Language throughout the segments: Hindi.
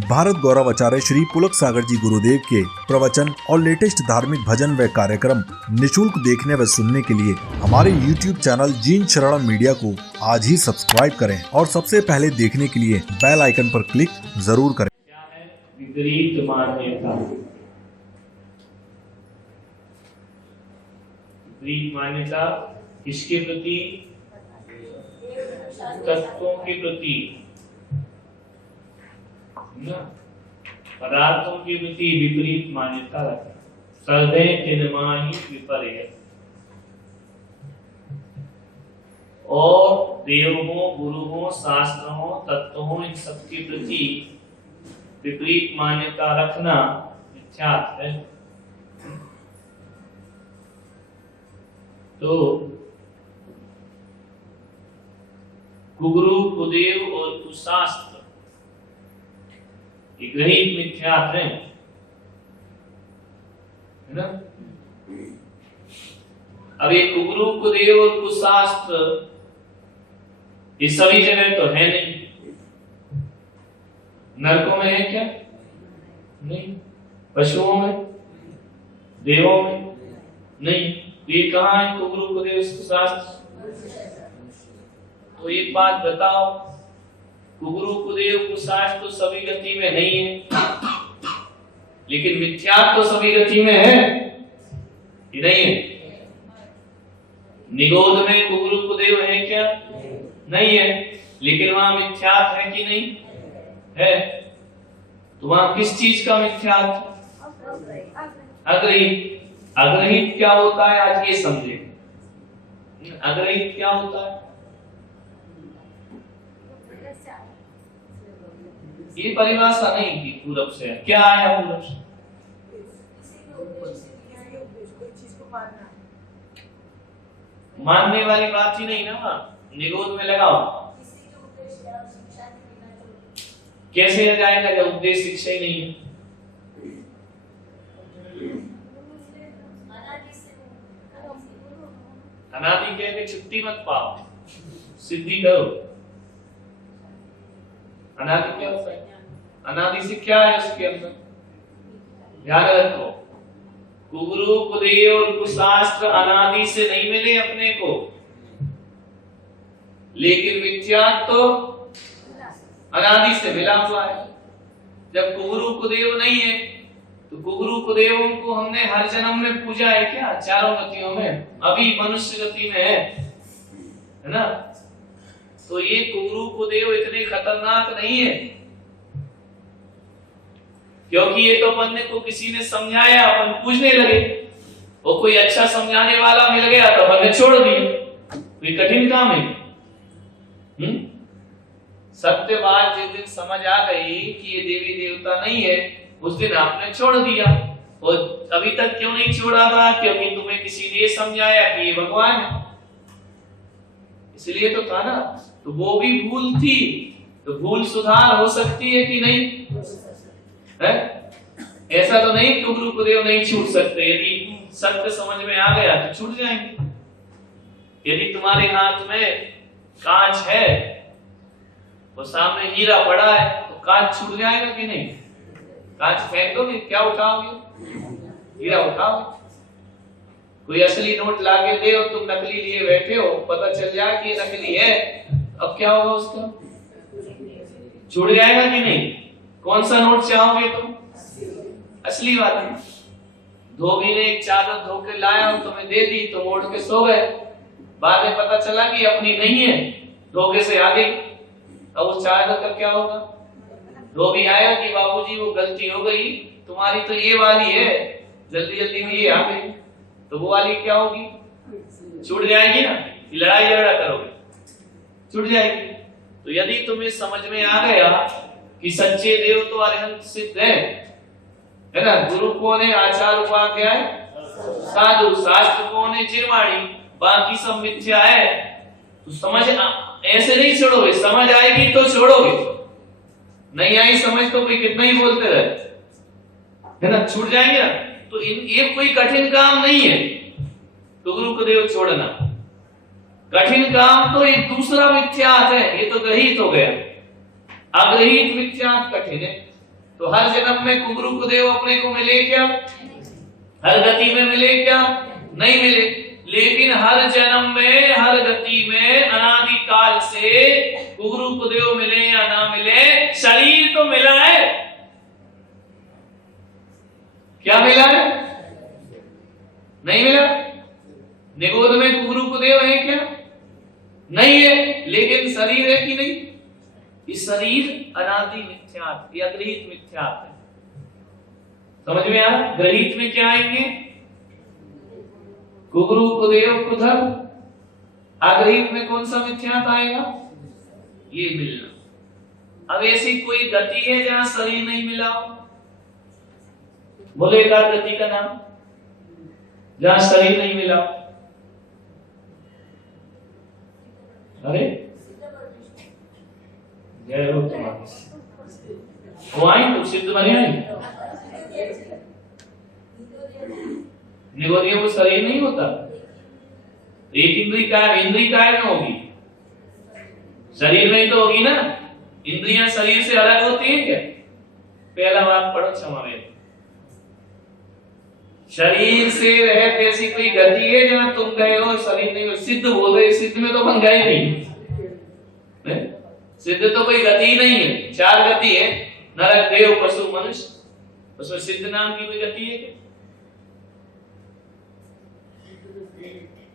भारत गौरव आचार्य श्री पुलक सागर जी गुरुदेव के प्रवचन और लेटेस्ट धार्मिक भजन व कार्यक्रम निशुल्क देखने व सुनने के लिए हमारे YouTube चैनल जीन शरण मीडिया को आज ही सब्सक्राइब करें और सबसे पहले देखने के लिए बेल आइकन पर क्लिक जरूर करें। क्या है विपरीत मान्यता? विपरीत मान्यता किसके प्रति? तत्वों के प्रति, पदार्थों के प्रति विपरीत मान्यता रखना। सर्वे तिन्माहि विपर्य। और देव हो, गुरु हो, शास्त्र हो, तत्व हो, इन सबके प्रति विपरीत मान्यता रखना मिथ्यात्व है। तो कुगुरु, कुदेव और कुशास्त्र ये ग्रहित मिथ्यात्व है ना। अब ये कुगुरु, कुदेव और कुशास्त्र ये सभी जगह तो है नहीं। नरकों में है क्या? नहीं। पशुओं में, देवों में नहीं। ये कहाँ है कुगुरु, कुदेव, कुशास्त्र? तो एक बात बताओ, कुगुरु, कुदेव, कुशास्त्र तो सभी गति में नहीं है, लेकिन मिथ्यात्व तो सभी गति में है कि नहीं है? निगोद में कुगुरु, कुदेव है क्या? नहीं है, लेकिन वहां मिथ्यात्व है कि नहीं है? तो वहां किस चीज का मिथ्यात्व? अग्रहित। अग्रहित क्या होता है आज ये समझे। अग्रहित क्या होता है? ये परिभाषा नहीं की पूरब से, क्या आया पूरब से? मानने वाली बात ही नहीं ना, निगोद में लगाओ। कैसे जाएगा जब उद्देश्य शिक्षा ही नहीं है? अनादि कह के छुट्टी मत पाओ, सिद्धि करो। अनादि क्या होता है? अनादि से क्या है उसके अंदर? ध्यान रखो, कुगुरु, कुदेव और कुशास्त्र अनादि से नहीं मिले अपने को, लेकिन मिथ्यात्व तो अनादि से मिला हुआ है। जब कुगुरु, कुदेव नहीं है तो कुगुरु, कुदेवों को हमने हर जन्म में पूजा है क्या? चारों गतियों में, अभी मनुष्य गति में है ना। तो ये कुगुरु, कुदेव इतने खतरनाक नहीं है, क्योंकि ये तो अपन को किसी ने समझाया, अपन पूजने लगे, और कोई अच्छा समझाने वाला मिल गया तो अपन ने छोड़ दिया। कोई कठिन काम है? सत्य बात जिस दिन समझ आ गई कि ये देवी देवता नहीं है, उस दिन आपने छोड़ दिया। और अभी तक क्यों नहीं छोड़ा था? क्योंकि तुम्हें किसी ने समझाया कि ये भगवान है, इसलिए तो था ना। तो वो भी भूल थी, तो भूल सुधार हो सकती है कि नहीं है? ऐसा तो नहीं कुगुरु, कुदेव नहीं छूट सकते। यदि सत्य समझ में आ गया तो छूट जाएंगे। यदि तुम्हारे हाथ में कांच है और सामने हीरा पड़ा है तो कांच छूट जाएगा कि नहीं? कांच फेंक दोगे, क्या उठाओगे? हीरा उठाओगे। कोई असली नोट लाके दे और तुम नकली लिए बैठे हो, पता चल जाए कि ये नकली है, अब क्या होगा उसका? छूट जाएगा कि नहीं? कौन सा नोट चाहोगे तुम? असली वाला। धोबी ने एक चादर धो के लाया और तुम्हें दे दी, तुम ओढ़ के सो गए। बाद में पता चला कि अपनी नहीं है, धोखे से आ गई। अब उस चादर का क्या होगा? धोबी आया कि बाबूजी वो गलती हो गई, तुम्हारी तो ये वाली है, जल्दी जल्दी में ये आ गई। तो वो वाली क्या होगी? छूट जाएगी ना। लड़ाई झगड़ा करोगे, छूट जाएगी। तो यदि तुम्हें समझ में आ गया कि सच्चे देव तो अरिहंत सिद्ध है ना। गुरु कौन है? आचार्य उपाध्याय साधु। शास्त्र कौन है? जिरवाणी। बाकी सब मिथ्या है। तो समझ ऐसे नहीं छोड़ोगे, समझ आएगी तो छोड़ोगे, नहीं आई समझ तो कोई कितना ही बोलते रहे, है ना, छूट जाएंगे ना। तो ये कोई कठिन काम नहीं है कुगुरु, कुदेव छोड़ना। कठिन काम तो एक दूसरा मिथ्यात्व है, ये तो ग्रहित हो गया। अग्रहित मिथ्यात्व कठिन है। तो हर जन्म में कुबेर अपने को मिले क्या? हर गति में मिले क्या? नहीं मिले। लेकिन हर जन्म में, हर गति में, अनादि काल से कुबेर मिले या ना मिले, शरीर तो मिला है। क्या मिला है? नहीं मिला। निगोद में कुबेर है क्या? नहीं है। लेकिन शरीर है कि नहीं? इस शरीर अनादि मिथ्यात्व या गृहीत मिथ्यात्व है। समझ में आया? गृहीत में क्या आएंगे? कुबेर कुधर। अगृहीत में कौन सा मिथ्यात्व आएगा? ये मिलना। अब ऐसी कोई गति है जहां शरीर नहीं मिला हो? बोले एक गति का नाम जहां शरीर नहीं मिला हो। अरे जय हो तुम्हारे वो आई तो सिद्ध बने आई। निगोदियों को शरीर नहीं होता। एक इंद्री काय में होगी? शरीर में ही तो होगी ना। इंद्रियां शरीर से अलग होती हैं क्या? पहला वाक्य पढ़ो क्षमा में। शरीर से रह ऐसी कोई गति है जहां तुम गए हो शरीर नहीं हो? सिद्ध बोल रहे, सिद्ध में तो अपन गए नहीं। सिद्ध तो कोई गति ही नहीं है। चार गति है, नरक, देव, पशु, मनुष्य। उसमें सिद्ध नाम की कोई गति है क्या?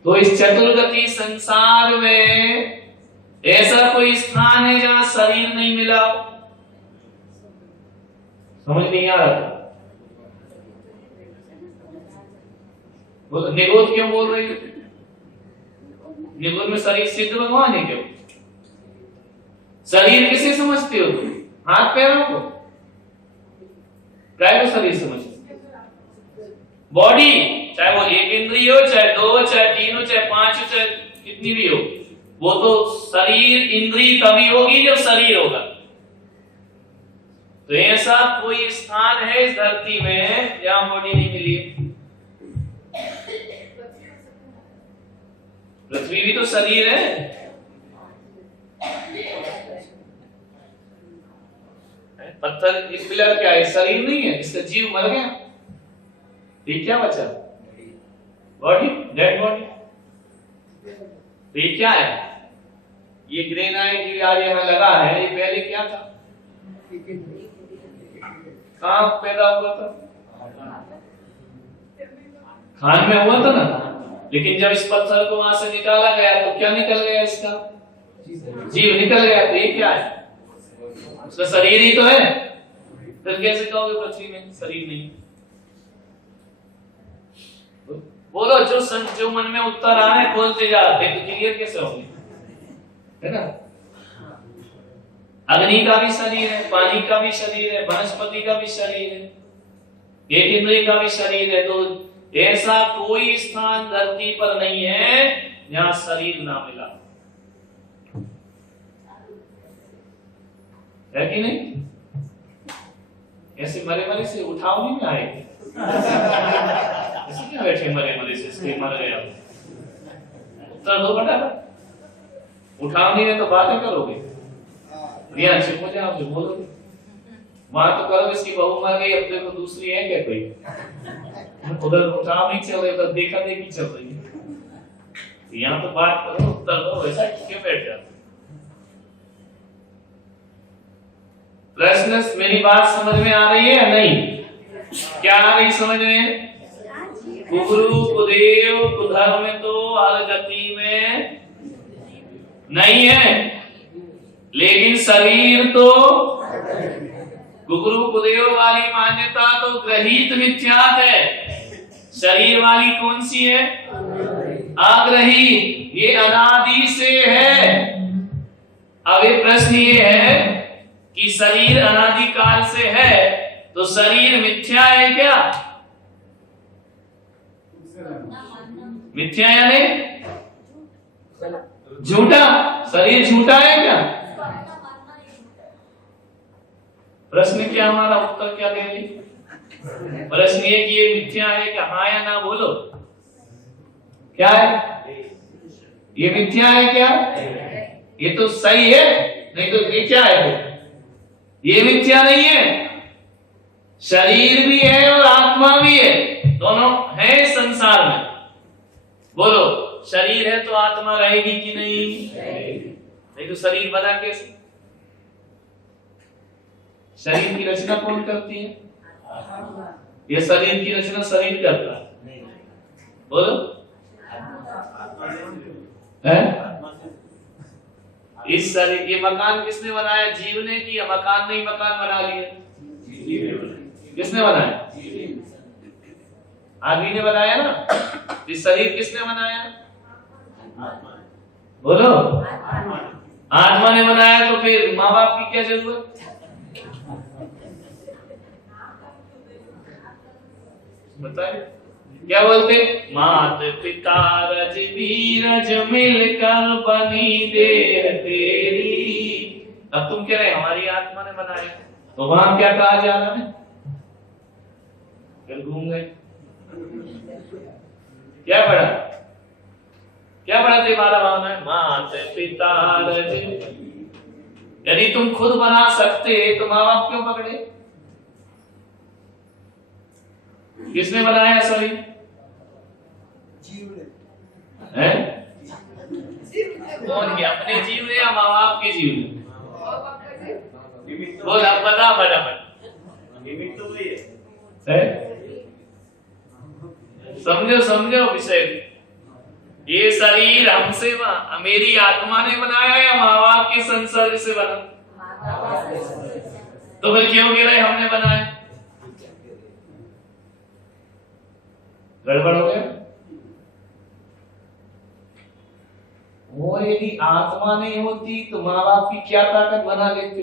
तो इस चतुर्गति संसार में ऐसा कोई स्थान है जहां शरीर नहीं मिला? समझ नहीं आ रहा? निगोद क्यों बोल रही हो? निगोद में शरीर सिद्ध भगवान है क्यों? शरीर किसे समझते हो तुम? हाथ पैरों को? काय को शरीर समझते? बॉडी, चाहे वो एक इंद्रिय हो, चाहे दो हो, चाहे तीन हो, चाहे पांच हो, चाहे कितनी भी हो, वो तो शरीर इंद्रिय तभी होगी जब शरीर होगा। तो ऐसा कोई स्थान है इस धरती में जहां बॉडी नहीं मिली? पृथ्वी भी तो शरीर है। पत्थर, एक पिलर क्या है? शरीर नहीं है। इसका जीव मर गया, ये क्या बचा? Body, dead body. तो ये क्या है? ये ग्रेनाइट जो आज यहाँ लगा है, ये पहले क्या था? कहाँ पैदा हुआ था? खान में हुआ था ना। लेकिन जब इस पत्थर को वहां से निकाला गया तो क्या निकल गया? इसका जीव निकल गया। तो ये क्या है? उसका शरीर ही तो है। फिर कैसे कहोगे पृथ्वी में शरीर नहीं? बोलो, जो मन में उत्तर आ रहे बोलते जाते तो क्लियर कैसे होंगे? है ना? अग्नि का भी शरीर है, पानी का भी शरीर है, वनस्पति का भी शरीर है, एक इंद्रिय का भी शरीर है। तो ऐसा कोई स्थान धरती पर नहीं है जहां शरीर ना मिला है कि नहीं? ऐसे मरे मरे से उठाओ नहीं में आए। ऐसे क्या बैठे मरे मरे से? इसके मर गया उत्तर दो बेटा। उठाओ नहीं है तो बातें करोगे? यहाँ चुप हो जाओ, जो बोलोगे वहां तो करो इसकी बहू मर गई, अब देखो दूसरी है क्या कोई? उधर उठाओ नहीं चल रही, उधर देखा देखी चल रही है। यहाँ तो बात करो, उत्तर दो। ऐसा क्यों बैठ जाते? प्रश्न, मेरी बात समझ में आ रही है या नहीं? क्या आ रही समझ में? कुबेर कुधर में तो हर गति में नहीं है, लेकिन शरीर तो कुबेर वाली मान्यता तो ग्रहित मिथ्यात्व है। शरीर वाली कौन सी है? अग्रही। ये अनादि से है। अब ये प्रश्न ये है कि शरीर अनादि काल से है तो शरीर मिथ्या है क्या? मिथ्या या नहीं? झूठा? शरीर झूठा है क्या? प्रश्न क्या हमारा? उत्तर क्या देंगे? प्रश्न ये कि ये मिथ्या है क्या? हाँ या ना बोलो। क्या है? ये मिथ्या है क्या? ये तो सही है, नहीं तो ये क्या है? ये मिथ्या नहीं है, शरीर भी है और आत्मा भी है, दोनों है संसार में। बोलो, शरीर है तो आत्मा रहेगी कि नहीं? नहीं तो शरीर बना कैसे? शरीर की रचना कौन करती है? ये शरीर की रचना शरीर करता है। बोलो, है? इस शरीर, ये मकान किसने बनाया? जीव ने, कि मकान नहीं मकान बना लिया? किसने बनाया? आदमी ने बनाया ना। इस शरीर किसने बनाया? बोलो, आत्मा ने बनाया। तो फिर माँ बाप की क्या जरूरत? बताए क्या बोलते? मात पिता रज बीरज मिलकर बनी देह तेरी। अब तुम कह रहे हमारी आत्मा ने बनाया, तो वहां क्या कहा जा रहा है? फिर घूम गए। क्या पढ़ा? क्या पढ़ा थे? बारह भावना है। मात पिता रज, यदि तुम खुद बना सकते तो माँ बाप क्यों पकड़े? किसने बनाया शरीर? है? कौन किया? अपने जीव ने या माँ बाप के जीव ने? बोल, अब बता फटाफट। समझो समझो विषय। ये शरीर हमसे, मेरी आत्मा ने बनाया या माँ बाप के संसर्ग से बना? तो फिर क्यों कह रहे हमने बनाया? गड़बड़ हो गया। वो यदि आत्मा नहीं होती तो माँ बाप की क्या ताकत बना लेते?